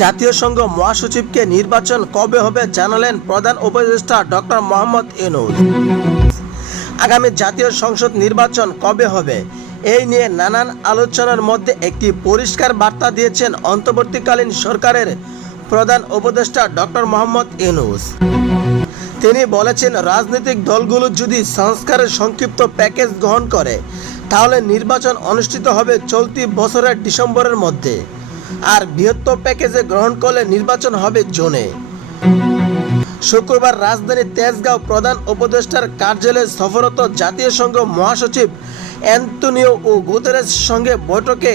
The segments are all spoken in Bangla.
জাতীয় সংঘ মহাসচিবকে নির্বাচন কবে হবে জানালেন প্রধান উপদেষ্টা ডক্টর মোহাম্মদ ইউনুস। আগামী জাতীয় সংসদ নির্বাচন কবে হবে? এই নিয়ে নানান আলোচনার মধ্যে একটি পরিষ্কার বার্তা দিয়েছেন অন্তর্বর্তীকালীন সরকারের প্রধান উপদেষ্টা ডক্টর মোহাম্মদ ইউনুস। তিনি বলেছেন, রাজনৈতিক দলগুলো যদি সংস্কারের সংক্ষিপ্ত প্যাকেজ গ্রহণ করে, তাহলে নির্বাচন অনুষ্ঠিত হবে চলতি বছরের ডিসেম্বরের মধ্যে। আর বৃহত্তর প্যাকেজে গ্রহণ করলে নির্বাচন হবে জোনে। শুক্রবার রাজধানী তেজগাঁও প্রধান উপদেষ্টার কার্যালয়ে সফররত জাতীয় সংঘ মহাসচিব অ্যান্তনিও ও গুতেরেস সঙ্গে বৈঠকে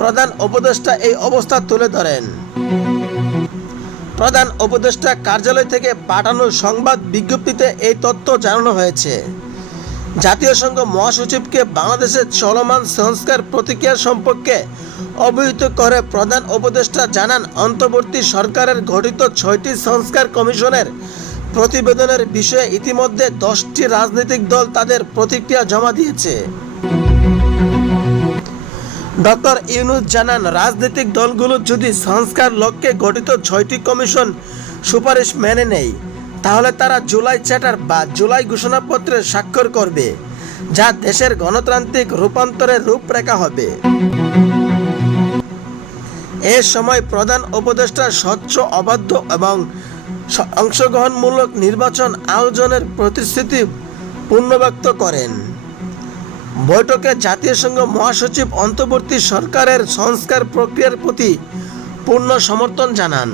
প্রধান উপদেষ্টা এই অবস্থা তুলে ধরেন। প্রধান উপদেষ্টা কার্যালয় থেকে পাঠানো সংবাদ বিজ্ঞপ্তিতে এই তথ্য জানানো হয়েছে। জাতীয় সংঘ মহাসচিবকে বাংলাদেশের চলমান সংস্কার প্রতিক্রিয়া সম্পর্কে অবহিত করে প্রধান উপদেষ্টা জানান, অন্তর্বর্তী সরকারের গঠিত ছয়টি সংস্কার কমিশনের প্রতিবেদনের বিষয়ে ইতিমধ্যে দশটি রাজনৈতিক দল তাদের প্রতিক্রিয়া জমা দিয়েছে। ডক্টর ইউনুস জানান, রাজনৈতিক দলগুলো যদি সংস্কার লক্ষ্যে গঠিত ছয়টি কমিশন সুপারিশ মেনে নেয় তাহলে তারা জুলাই চ্যাটার বা জুলাই ঘোষণাপত্রে স্বাক্ষর করবে, যা দেশের গণতান্ত্রিক রূপান্তরের রূপরেখা হবে। এ সময় প্রধান উপদেষ্টা স্বচ্ছ, অবাধ্য এবং অংশগ্রহণমূলক নির্বাচন আয়োজনের প্রতিশ্রুতি পুনর্ব্যক্ত করেন। বৈঠকে জাতীয় সংঘ মহাসচিব অন্তর্বর্তী সরকারের সংস্কার প্রক্রিয়ার প্রতি পূর্ণ সমর্থন জানান।